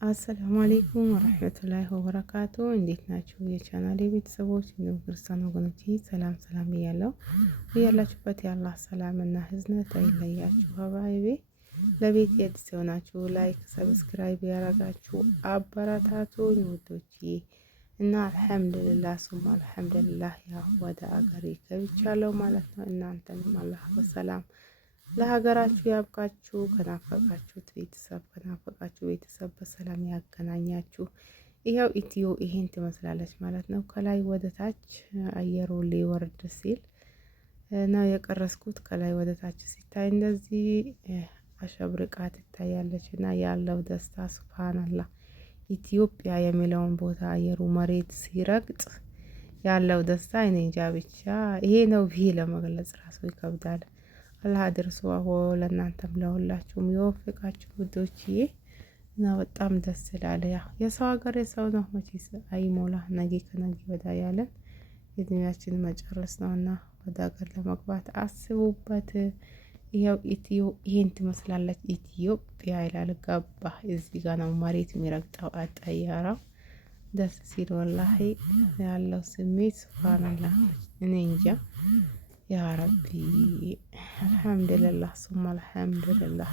አሰላሙ አሌይኩም ወረህመቱላሂ ወበረካቱ። እንዴት ናችሁ የቻናሌ ቤተሰቦች እንዲሁም ክርስቲያን ወገኖቼ ሰላም ሰላም ብያለሁ። ያላችሁበት የአላህ ሰላምና ህዝነት አይለያችሁ። ሀባይቤ ለቤት የአዲስ የሆናችሁ ላይክ ሰብስክራይብ ያረጋችሁ አበረታቱኝ ውዶቼ እና አልሐምዱሊላህ ሱም አልሐምዱሊላህ ያው ወደ አገሬ ገብቻለሁ ማለት ነው። እናንተንም አላህ በሰላም ለሀገራችሁ ያብቃችሁ። ከናፈቃችሁ ቤተሰብ በሰላም ያገናኛችሁ። ይኸው ኢትዮ ይሄን ትመስላለች ማለት ነው። ከላይ ወደ ታች አየሩ ሊወርድ ሲል ነው የቀረስኩት። ከላይ ወደ ታች ሲታይ እንደዚህ አሸብርቃ ትታያለች እና ያለው ደስታ ሱብሃንአላህ። ኢትዮጵያ የሚለውን ቦታ አየሩ መሬት ሲረግጥ ያለው ደስታ እኔ እንጃ ብቻ ይሄ ነው ብዬ ለመግለጽ ራሱ ይከብዳል። አላህ አድርሶ ለእናንተም ለሁላችሁም ይወፍቃችሁ ውዶችዬ እና በጣም ደስ ይላል። ያ የሰው ሀገር የሰው ነው መቼስ አይሞላ። ነገ ከነገ ወዲያ ያለን እድሜያችን መጨረስ ነውና ወደ ሀገር ለመግባት አስቡበት። ይኸው ኢትዮ ይሄን ትመስላለች ኢትዮጵያ ይላል። ገባ እዚህ ጋር ነው መሬት የሚረግጠው አጠያራው ደስ ሲል ወላሂ ያለው ስሜት ሱብሃንአላህ እኔ እንጃ። ያ ረቢ አልሐምዱሊላህ ሱም አልሐምዱሊላህ።